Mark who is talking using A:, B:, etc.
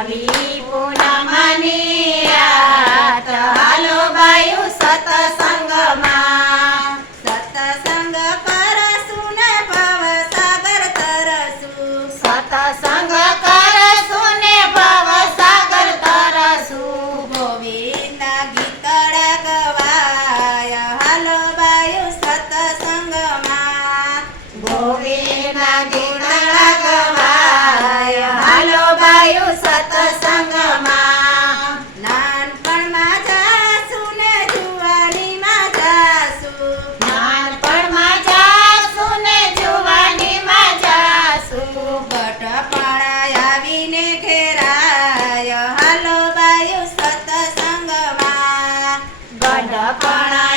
A: આવી પૂનમની રાત હાલો બાયુ સતસંગમાં સતસંગ કરશું ને ભવ સાગર તરશું
B: સતસંગ કરશું ને ભવ સાગર તરશું
A: ગોવિંદ ગીત ગવાય હાલો બાયુ ગોવિંદ ગીત ગયું સતસંગમાં
B: ગઢપણ